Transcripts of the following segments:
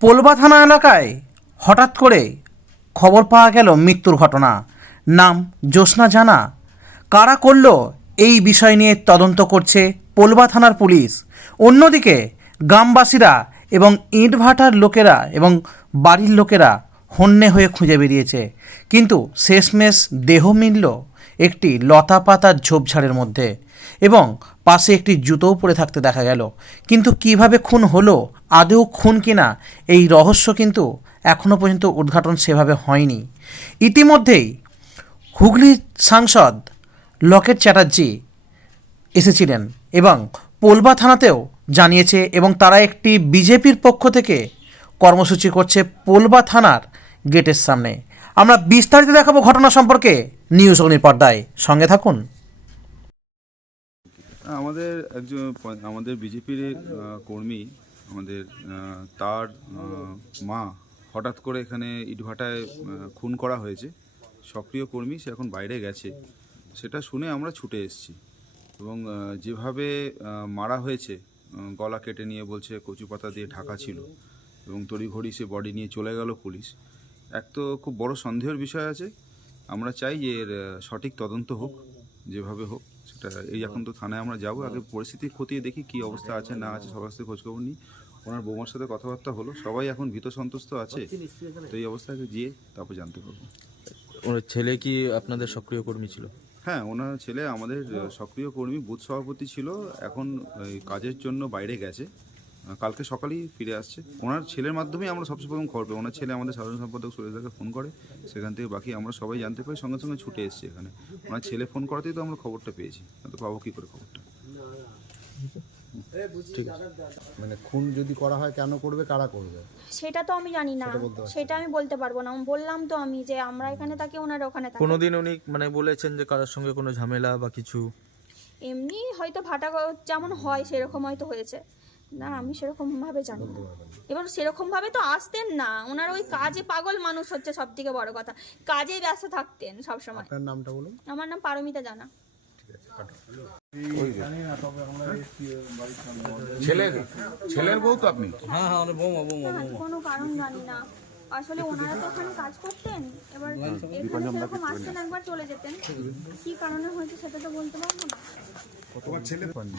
পোলবা থানা এলাকায় হঠাৎ করে খবর পাওয়া গেল মৃত্যুর ঘটনা। নাম জ্যোৎস্না জানা। কারা করল এই বিষয় নিয়ে তদন্ত করছে পোলবা থানার পুলিশ। অন্যদিকে গ্রামবাসীরা এবং ইটভাটার লোকেরা এবং বাড়ির লোকেরা হন্যে হয়ে খুঁজে বেরিয়েছে। কিন্তু শেষমেশ দেহ মিলল একটি লতা পাতার ঝোপঝাড়ের মধ্যে এবং পাশে একটি জুতোও পরে থাকতে দেখা গেল। কিন্তু কীভাবে খুন হলো আদেও খুন কিনা, এই রহস্য কিন্তু এখনও পর্যন্ত উদ্ঘাটন সেভাবে হয়নি। ইতিমধ্যেই হুগলি সাংসদ লকেট চ্যাটার্জি এসেছিলেন এবং পোলবা থানাতেও জানিয়েছে এবং তারা একটি বিজেপির পক্ষ থেকে কর্মসূচি করছে পোলবা থানার গেটের সামনে। আমরা বিস্তারিত দেখাবো ঘটনা সম্পর্কে নিউজ অগ্নির পর্দায় সঙ্গে থাকুন। আমাদের একজন, আমাদের বিজেপির কর্মী আমাদের তার মা হঠাৎ করে এখানে ইটভাটায় খুন করা হয়েছে। সক্রিয় কর্মী সে এখন বাইরে গেছে। সেটা শুনে আমরা ছুটে এসেছি। এবং যেভাবে মারা হয়েছে গলা কেটে নিয়ে বলছে, কচু পাতা দিয়ে ঢাকা ছিল এবং তড়িঘড়ি সে বডি নিয়ে চলে গেল পুলিশ। এক তো খুব বড় সন্দেহের বিষয় আছে। আমরা চাই যে এর সঠিক তদন্ত হোক, যেভাবে হোক। সেটা এই এখন তো থানায় আমরা যাব আগে পরিস্থিতি খতিয়ে দেখি কি অবস্থা আছে না আছে সবার সাথে খোঁজখবর নিই। ওনার বৌমার সাথে কথাবার্তা হলো সবাই এখন ভীত সন্তুষ্ট আছে তো এই অবস্থাকে গিয়ে তারপর জানতে পারব। ওনার ছেলে কি আপনাদের সক্রিয় কর্মী ছিল? হ্যাঁ ওনার ছেলে আমাদের সক্রিয় কর্মী বুথ সভাপতি ছিল এখন কাজের জন্য বাইরে গেছে। কালকে সকালেই ফিরে আসছে। ওনার ছেলের মাধ্যমেই আমরা সবচেয়ে প্রথম খবর পাই ওনার ছেলে আমাদের সাধারণ সম্পাদক সুরেশদাকে ফোন করে। সেখান থেকে বাকি আমরা সবাই জানতে পারি সঙ্গে সঙ্গে ছুটে এসেছি এখানে। ওনার ছেলে ফোন করাতেই তো আমরা খবরটা পেয়েছি। তো পাবো কী করে খবরটা? মানে খুন যদি করা হয় কেন করবে কারা করবে? সেটা তো আমি জানি না। সেটা আমি বলতে পারব না। বললাম তো আমি যে আমরা এখানে থাকি ওনারা ওখানে থাকে কোনোদিন উনি মানে বলেছেন যে কারোর সঙ্গে কোনো ঝামেলা বা কিছু? এমনি হয়তো ভাটা যেমন হয় সেরকম হয়তো হয়েছে। না আমি সেরকম ভাবে জানি না। এবার সেরকম ভাবে তো আসতেন না। ওনার ওই কাজে পাগল মানুষ হচ্ছে সব থেকে বড় কথা। কাজে ব্যস্ত থাকতেন সব সময় আপনার নামটা বলুন। আমার নাম পারমিতা জানা। ছেলের? ছেলের বউ তো আপনি? হ্যাঁ হ্যাঁ বৌমা বৌমা না, কোনো কারণ জানি না। আসলে ওনারা তো ওখানে কাজ করতেন এবার এখানে সেরকম আসতেন একবার চলে যেতেন। কি কারণে হয়েছে সেটা তো বলতে পারব না।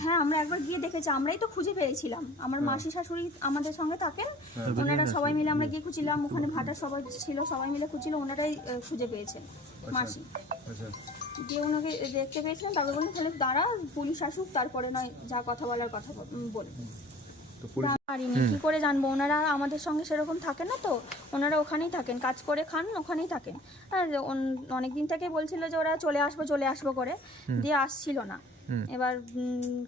হ্যাঁ আমরা একবার গিয়ে দেখেছি আমরাই তো খুঁজে পেয়েছিলাম। আমার মাসি শাশুড়ি আমাদের সঙ্গে থাকেন ওনারা সবাই মিলে আমরা গিয়ে খুঁজছিলাম ওখানে ভাটা সবাই ছিল সবাই মিলে খুঁজছিল ওনারাই খুঁজে পেয়েছেন মাসি। দিয়ে ওনাকে দেখতে পেয়েছিলাম তারপর বললেন তাহলে দাঁড়া পুলিশ আসুক তারপরে নয় যা কথা বলার কথা বলে পারিনি। কি করে জানব? ওনারা আমাদের সঙ্গে সেরকম থাকেন না তো? ওনারা ওখানেই থাকেন কাজ করে খান ওখানেই থাকেন। অনেক দিন থেকে বলছিল যে ওরা চলে আসব চলে আসব করে। দিয়ে আসছিল না। এবার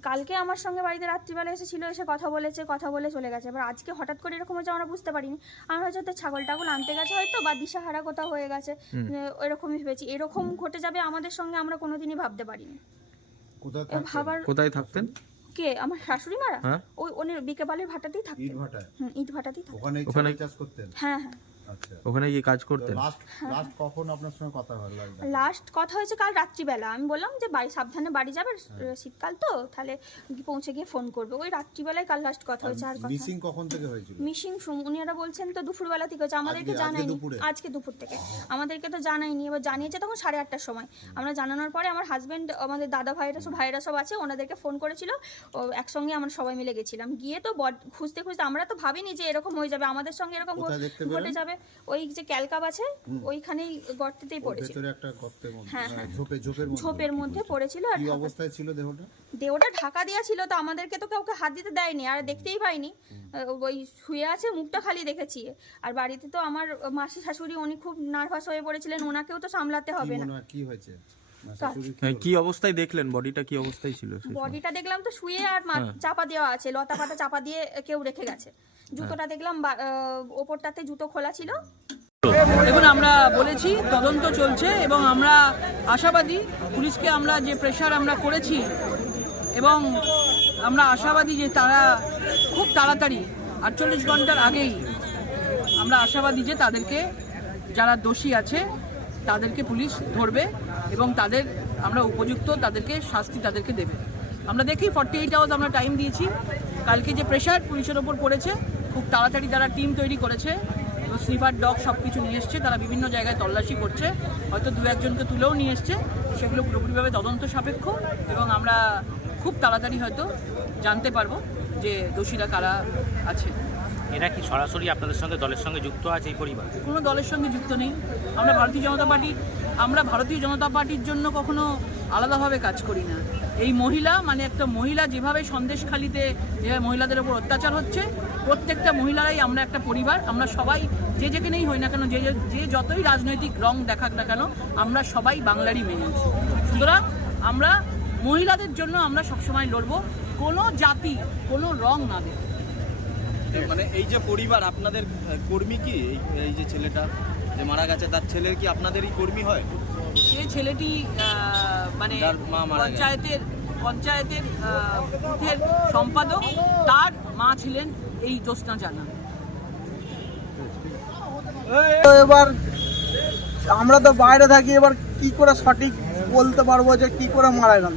কালকে আমার সঙ্গে বাড়িতে রাত্রিবেলা এসেছিল এসে কথা বলেছে কথা বলে চলে গেছে। এবার আজকে হঠাৎ করে এরকম হচ্ছে আমরা বুঝতে পারিনি। আমরা হয়তো তো ছাগল টাগল আনতে গেছে হয়তো বা দিশাহারা কোথাও হয়ে গেছে। এরকমই ভেবেছি। এরকম ঘটে যাবে আমাদের সঙ্গে আমরা কোনোদিনই ভাবতে পারিনি। কোথায় ভাবার কোথায় থাকতেন? কে? আমার শাশুড়ি মারা? হ্যাঁ। ওই উনি বিকেবালের ভাটাতেই ইট থাকতেন ইট ভাটাতেই থাকতেন। ওখানে চাষ করতেন? হ্যাঁ হ্যাঁ। ওখানে কি কাজ করতেন? লাস্ট কখন আপনার সঙ্গে কথা হলো লাস্ট কথা হয়েছে কাল রাত্রিবেলা। আমি বললাম যে বাড়ি সাবধানে বাড়ি যাবে হ্যাঁ। শীতকাল তো তাহলে গিয়ে পৌঁছে গিয়ে ফোন করবে। ওই রাত্রিবেলায় কাল লাস্ট কথা হয়েছে আর কথা। মিসিং কখন থেকে হয়েছিল? মিশিং উনিরা বলছেন তো দুপুরবেলা থেকে হচ্ছে আমাদেরকে জানায়নি। আজকে দুপুর থেকে। আমাদেরকে তো জানায়নি। এবার জানিয়েছে তখন সাড়ে আটটার সময়। আমরা জানানোর পরে আমার হাজবেন্ড আমাদের দাদা ভাইরা সব ভাইরা সব আছে ওনাদেরকে ফোন করেছিল। ও একসঙ্গে আমরা সবাই মিলে গেছিলাম। গিয়ে তো বড- খুঁজতে খুঁজতে আমরা তো ভাবিনি যে এরকম হয়ে যাবে। আমাদের সঙ্গে এরকম ঘটে যাবে। ওই যে ক্যালকাপ আছে ওইখানেই গর্তেতেই পড়েছিল। ভেতরে একটা গর্তের মধ্যে হ্যাঁ, মানে হ্যাঁ। ঝোপে ঝোপের মধ্যে ঝোপের মধ্যে পড়েছিল? আর কি অবস্থায় ছিল দেহটা? দেহটা ঢাকা দেওয়া ছিল তো আমাদেরকে তো কাউকে হাত দিতে দেয়নি আর দেখতেই পাইনি। ওই শুয়ে আছে মুখটা খালি দেখেছি। আর বাড়িতে তো আমার মাসি শাশুড়ি উনি খুব নার্ভাস হয়ে পড়েছিলেন ওনাকেও তো সামলাতে হবে না। কি হয়েছে? কি হ্যাঁ, অবস্থায় দেখলেন? বডিটা কি অবস্থায় ছিল? বডিটা দেখলাম তো শুয়ে আর মা- চাপা দেওয়া আছে লতা পাতা চাপা দিয়ে কেউ রেখে গেছে। জুতোটা দেখলাম বা- আহ, ওপরটাতে জুতো খোলা ছিল। দেখুন আমরা বলেছি তদন্ত চলছে এবং আমরা আশাবাদী পুলিশকে আমরা যে প্রেশার আমরা করেছি এবং আমরা আশাবাদী যে তারা খুব তাড়াতাড়ি আটচল্লিশ ঘণ্টার আগেই আমরা আশাবাদী যে তাদেরকে যারা দোষী আছে তাদেরকে পুলিশ ধরবে। এবং তাদের, আমরা উপযুক্ত তাদেরকে শাস্তি তাদেরকে দেবে। আমরা দেখি ফর্টি এইট আওয়ার্স আমরা টাইম দিয়েছি। কালকে যে প্রেশার পুলিশের ওপর পড়েছে, খুব তাড়াতাড়ি তারা টিম তৈরি করেছে। স্লিপার ডগ সব কিছু নিয়ে এসছে, তারা বিভিন্ন জায়গায় তল্লাশি করছে। হয়তো দু একজনকে তুলেও নিয়ে এসছে। সেগুলো পুরোপুরিভাবে তদন্ত সাপেক্ষ এবং আমরা খুব তাড়াতাড়ি হয়তো জানতে পারব যে দোষীরা কারা আছে। এরা কি সরাসরি আপনাদের সঙ্গে দলের সঙ্গে যুক্ত আছে এই পরিবার? কোনো দলের সঙ্গে যুক্ত নেই। আমরা ভারতীয় জনতা পার্টি, আমরা ভারতীয় জনতা পার্টির জন্য কখনো আলাদাভাবে কাজ করি না। এই মহিলা মানে একটা মহিলা যেভাবে সন্দেশখালিতে যেভাবে মহিলাদের ওপর অত্যাচার হচ্ছে, প্রত্যেকটা মহিলারাই আমরা একটা পরিবার। আমরা সবাই, যে যেখানেই হই না কেন, যে যে- যতই রাজনৈতিক রং দেখাক না কেন, আমরা সবাই বাংলারই মেনে আছি সুতরাং আমরা মহিলাদের জন্য আমরা সবসময় লড়বো। কোনো জাতি, কোনো রং না দেখে মানে এই যে পরিবার আপনাদের কর্মী কি? এই এই যে ছেলেটা যে মারা গেছে তার ছেলের কি আপনাদেরই কর্মী হয়? যে ছেলেটি মানে মা পঞ্চায়েতের পঞ্চায়েতের বুথের সম্পাদক তার মা ছিলেন এই জ্যোৎস্না জানা। তো এবার আমরা তো বাইরে থাকি এবার কি করে সঠিক বলতে পারব যে কি করে মারা গেল?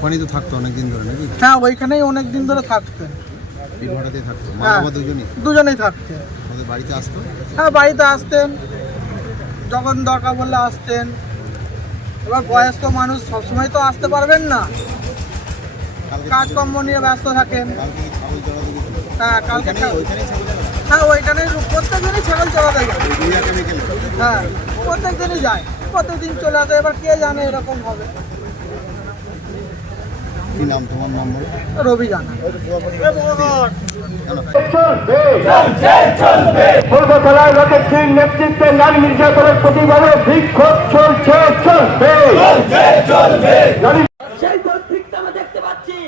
ওখানেই তো থাকতো অনেকদিন ধরে নাকি? হ্যাঁ ওইখানেই অনেক দিন ধরে থাকতে। এই ভাড়াতেই থাকতো? মা হ্যাঁ। বাবা দুজনই? দুজনেই থাকতে। আমাদের বাড়িতে আসতো? হ্যাঁ বাড়িতে আসতেন। যখন দরকার বললে আসতেন। এবার বয়স্ক মানুষ সবসময় তো আসতে পারবেন না। কালকে কাজকর্ম নিয়ে ব্যস্ত থাকেন। কালকে কি ছাগল চড়াতে গেছিল? হ্যাঁ কালকে ওইখানেই ওইখানেই ছাগল চড়াতে হ্যাঁ ওইখানে প্রত্যেক দিনই ছাগল চড়াতে যায়। দুই হ্যাঁ প্রত্যেক দিনই যায়। প্রত্যেকদিন চলে আসে এবার কে জানে এরকম হবে। কি নাম তোমার নাম বলো রবি জানা। পূর্বতলায় রকেট সিং নেতৃত্বে নারী নির্যাতনের প্রতিবাদে বিক্ষোভ চলছে চলবে। সেই পরিপ্রেক্ষিতে আমরা দেখতে পাচ্ছি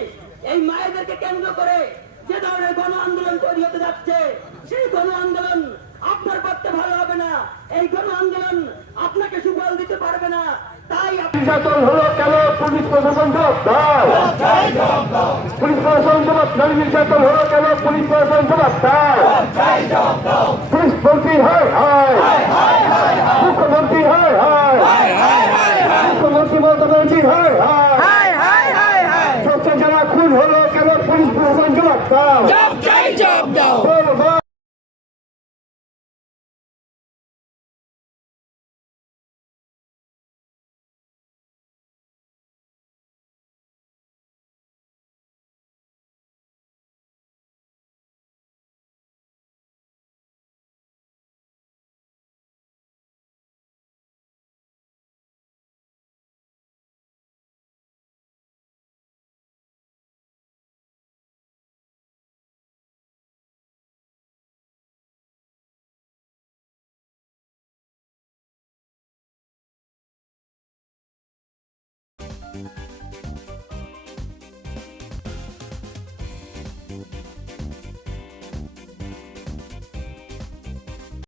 এই মায়েদেরকে কেন্দ্র করে যে ধরনের গণ আন্দোলন তৈরি হতে যাচ্ছে সেই গণ আন্দোলন আপনার পক্ষে ভালো হবে না। এই গণ আন্দোলন আপনাকে সুফল দিতে পারবে না। নির্যাতন হলো কেন? পুলিশ প্রশাসন জবাব দাও। পুলিশ প্রশাসন জবাব নারী নির্যাতন হলো কেন? পুলিশ প্রশাসন জবাব দাও।